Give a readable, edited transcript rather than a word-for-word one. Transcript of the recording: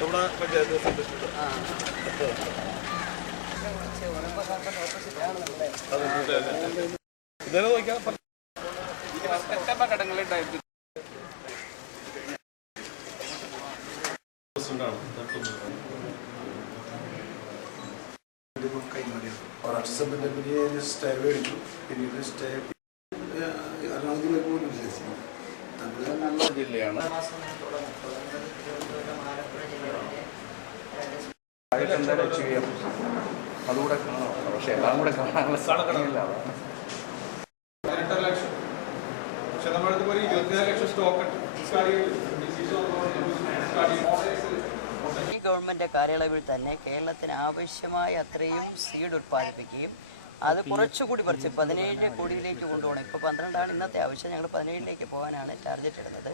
നമ്മുടെ പഞ്ചായത്ത് സന്ദർശിച്ചു. ഇതന്നെ നോക്കിയാൽ ഘടകങ്ങളുണ്ടായിരുന്നു. സ്റ്റേ മേടിച്ചു. പിന്നീട് സ്റ്റേ എറണാകുളത്തിലേക്ക് പോലും വിശ്വസിക്കും. നല്ല ജില്ലയാണ്. അതുകൂടെ കാണാം. പക്ഷെ എല്ലാം കൂടെ കാണാനുള്ള സാധനങ്ങളില്ല. 18 ലക്ഷം. പക്ഷെ നമ്മളടുത്ത് ഒരു 24 ലക്ഷം സ്റ്റോക്ക് ഈ ഗവൺമെൻറ് കാലയളവിൽ തന്നെ കേരളത്തിന് ആവശ്യമായ അത്രയും സീഡ് ഉൽപ്പാദിപ്പിക്കുകയും അത് കുറച്ചുകൂടി കുറച്ച് 17 കോടിയിലേക്ക് കൊണ്ടുപോകണം. ഇപ്പോൾ 12 ഇന്നത്തെ ആവശ്യം. ഞങ്ങൾ 17 പോകാനാണ് ടാർഗറ്റ് ഇടുന്നത്.